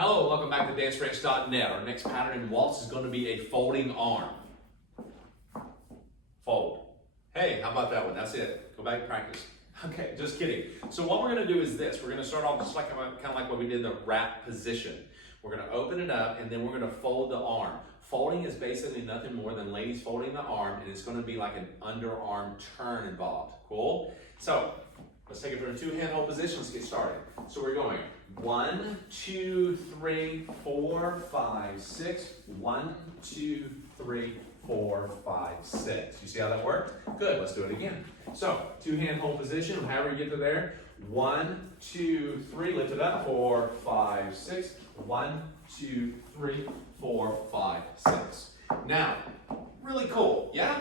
Hello, welcome back to dancefrench.net. Our next pattern in Waltz is going to be a folding arm. Fold. Hey, how about that one? That's it. Go back and practice. Okay, just kidding. So what we're going to do is this. We're going to start off just like kind of like what we did in the wrap position. We're going to open it up and then we're going to fold the arm. Folding is basically nothing more than ladies folding the arm, and it's going to be like an underarm turn involved. Cool? So let's take it from a two-hand hold position. Let's get started. So we're going 1, 2, 3, 4, 5, 6. 1, 2, 3, 4, 5, 6. You see how that worked? Good. Let's do it again. So two-hand hold position. However you get to there. 1, 2, 3. Lift it up. 4, 5, 6. 1, 2, 3, 4, 5, 6. Now, really cool. Yeah?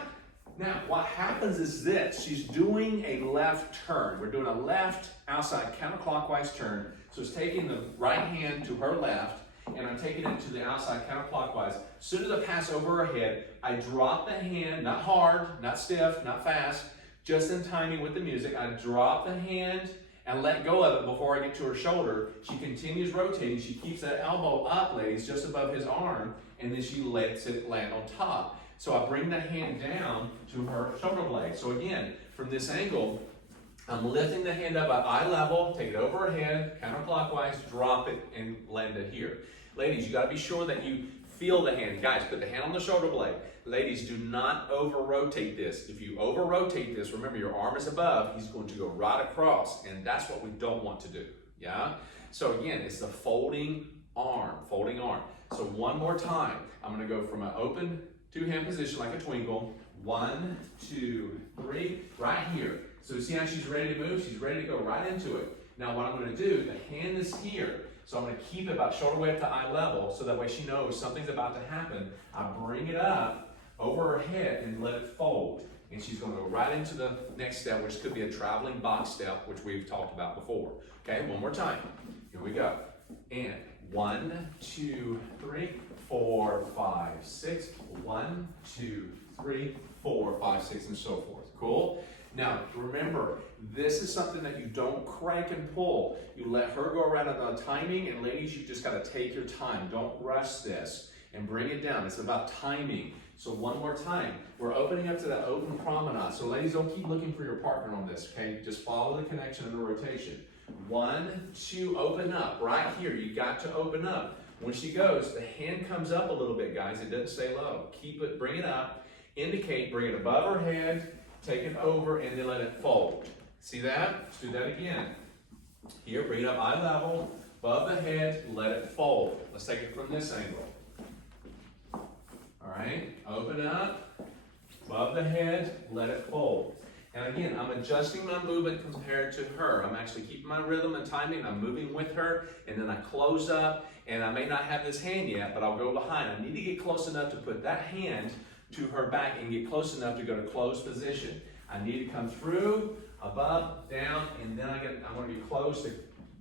Now, what happens is this. She's doing a left turn. We're doing a left outside counterclockwise turn. So it's taking the right hand to her left, and I'm taking it to the outside counterclockwise. As soon as I pass over her head, I drop the hand, not hard, not stiff, not fast, just in timing with the music. I drop the hand and let go of it before I get to her shoulder. She continues rotating. She keeps that elbow up, ladies, just above his arm, and then she lets it land on top. So I bring the hand down to her shoulder blade. So again, from this angle, I'm lifting the hand up at eye level, take it over her head, counterclockwise, drop it, and land it here. Ladies, you gotta be sure that you feel the hand. Guys, put the hand on the shoulder blade. Ladies, do not over-rotate this. If you over-rotate this, remember your arm is above, he's going to go right across, and that's what we don't want to do, yeah? So again, it's the folding arm, folding arm. So one more time, I'm gonna go from an open two-hand position like a twinkle. 1, 2, 3, right here. So see how she's ready to move? She's ready to go right into it. Now what I'm going to do, the hand is here. So I'm going to keep it about shoulder width to eye level so that way she knows something's about to happen. I bring it up over her head and let it fold. And she's going to go right into the next step, which could be a traveling box step, which we've talked about before. Okay, one more time. Here we go. And 1, 2, 3, 4, 5, 6. 1, 2, 3, 4, 5, 6, and so forth. Cool? Now, remember, this is something that you don't crank and pull. You let her go around on the timing, and ladies, you just got to take your time. Don't rush this and bring it down. It's about timing. So one more time. We're opening up to that open promenade. So ladies, don't keep looking for your partner on this, okay? Just follow the connection and the rotation. 1, 2, open up. Right here, you got to open up. When she goes, the hand comes up a little bit, guys. It doesn't stay low. Keep it, bring it up. Indicate, bring it above her head, take it over, and then let it fold. See that? Let's do that again. Here, bring it up eye level, above the head, let it fold. Let's take it from this angle. All right, open up, above the head, let it fold. And again, I'm adjusting my movement compared to her. I'm actually keeping my rhythm and timing. I'm moving with her, and then I close up, and I may not have this hand yet, but I'll go behind. I need to get close enough to put that hand to her back and get close enough to go to closed position. I need to come through, above, down, and then I want to be close to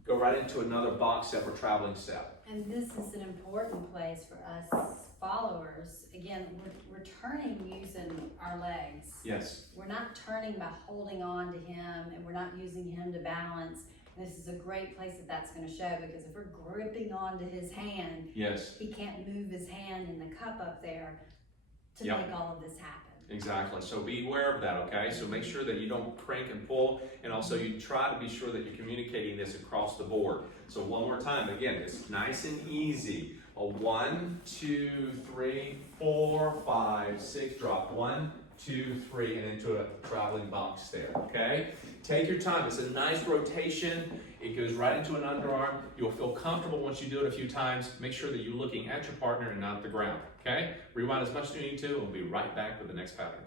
go right into another box step or traveling step. And this is an important place for us followers. Again, we're turning using our legs. Yes. We're not turning by holding on to him, and we're not using him to balance. This is a great place that's going to show, because if we're gripping onto his hand, yes, he can't move his hand in the cup up there to yep. make all of this happen. Exactly. So be aware of that, okay? So make sure that you don't crank and pull, and also you try to be sure that you're communicating this across the board. So one more time, again, it's nice and easy. A 1, 2, 3, 4, 5, 6, drop 1, 2, 3, and into a traveling box step, okay? Take your time. It's a nice rotation. It goes right into an underarm. You'll feel comfortable once you do it a few times. Make sure that you're looking at your partner and not the ground, okay? Rewind as much as you need to, and we'll be right back with the next pattern.